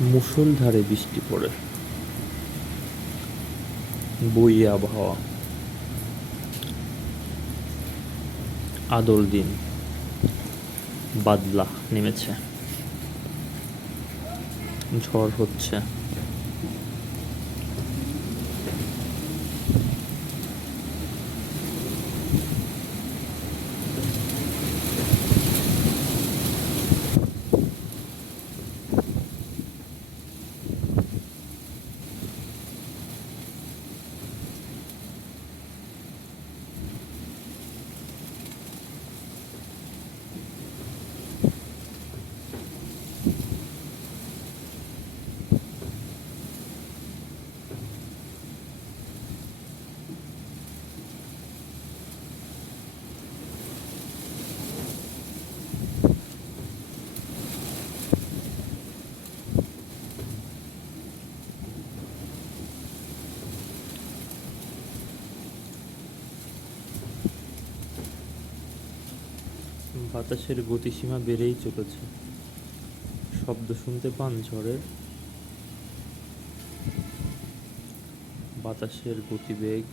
মুষলধারে বৃষ্টি পড়ে, বইয়ে আবহাওয়া, আদল দিন, বাদলা নেমেছে, ঝড় হচ্ছে। বাতাসের গতিসীমা বেড়েই চলেছে। শব্দ শুনতে পান ঝড়ের? বাতাসের গতিবেগ,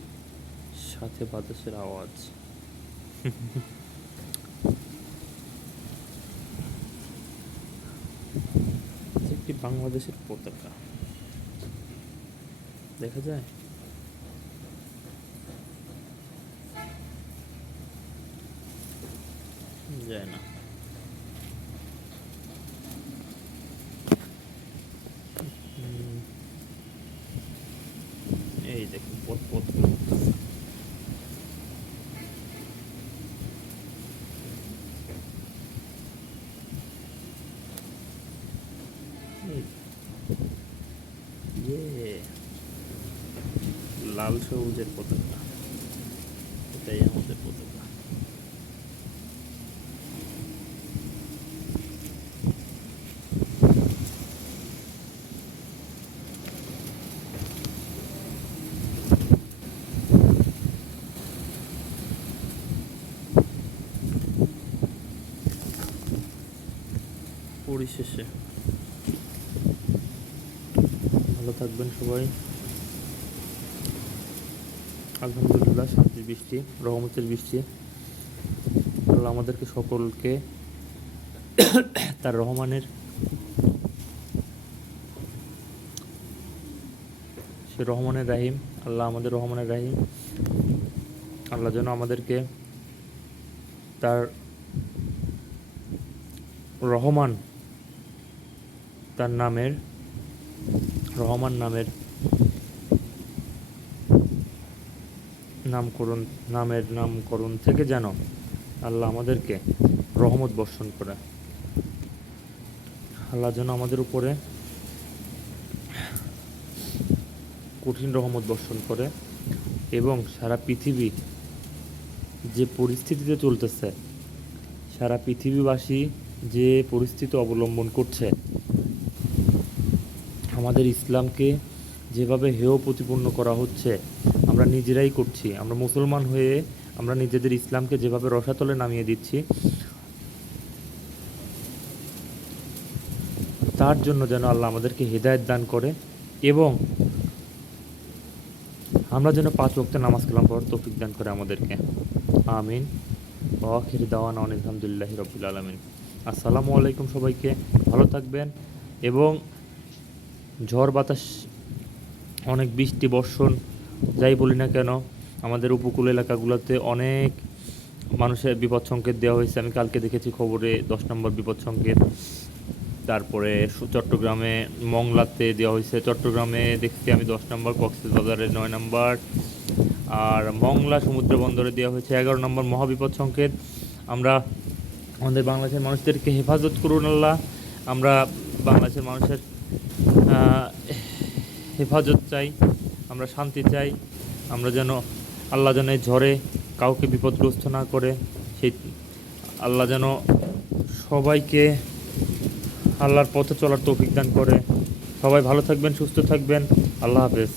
সাথে বাতাসের আওয়াজ। একটি বাংলাদেশের পতাকা দেখা যায়। যায় না। এই দেখুন পথ পথ লাল সবুজের পতাকা, এটাই আমাদের পতাকা। পরিশেষে ভালো থাকবেন সবাই। আলহামদুলিল্লাহ, শান্তির বৃষ্টি, রহমতের বৃষ্টি। আল্লাহ আমাদেরকে সকলকে তার রহমানের সে রহমানের রাহিম, আল্লাহ আমাদের রহমানের রাহিম। আল্লাহ যেন আমাদেরকে তার রহমান, তার নামের রহমান নামের নামকরণ থেকে যেন আল্লাহ আমাদেরকে রহমত বর্ষণ করে। আল্লাহ যেন আমাদের উপরে কঠিন রহমত বর্ষণ করে এবং সারা পৃথিবী যে পরিস্থিতিতে চলতেছে, সারা পৃথিবীবাসী যে পরিস্থিতি অবলম্বন করছে, আমাদের ইসলামকে যেভাবে হেয় প্রতিপন্ন করা হচ্ছে, আমরা নিজেরাই করছি। আমরা মুসলমান হয়ে আমরা নিজেদের ইসলামকে যেভাবে রসাতলে নামিয়ে দিচ্ছি, তার জন্য যেন আল্লাহ আমাদেরকে হেদায়েত দান করে এবং আমরা যেন 5 ওয়াক্ত নামাজ কালাম পড়ার তৌফিক দান করে আমাদেরকে। আমিন। ওয়া আখিরু দাওয়ানা আলহামদুলিল্লাহি রাব্বিল আলামিন। আসসালামু আলাইকুম সবাইকে, ভালো থাকবেন। এবং ঝড় বাতাস, অনেক বৃষ্টি বর্ষণ, যাই বলি না কেন, আমাদের উপকূল এলাকাগুলোতে অনেক মানুষের বিপদ সংকেত দেওয়া হয়েছে। আমি কালকে দেখেছি খবরে 10 নম্বর বিপদ সংকেত। তারপরে চট্টগ্রামে মংলাতে দেওয়া হয়েছে, চট্টগ্রামে দেখছি আমি 10 নম্বর, কক্সবাজারে 9 নম্বর, আর মংলা সমুদ্র বন্দরে দেওয়া হয়েছে 11 নম্বর মহাবিপদ সংকেত। আমরা আমাদের বাংলাদেশের মানুষদেরকে হেফাজত করুন আল্লাহ। আমরা বাংলাদেশের মানুষের হেফাজত চাই, আমরা শান্তি চাই। আমরা যেন আল্লাহ যেন ঝড়ে কাউকে বিপদগ্রস্ত না করে, সেই আল্লাহ যেন সবাইকে আল্লাহর পথে চলার তৌফিক দান করে। সবাই ভালো থাকবেন, সুস্থ থাকবেন। আল্লাহ হাফেজ।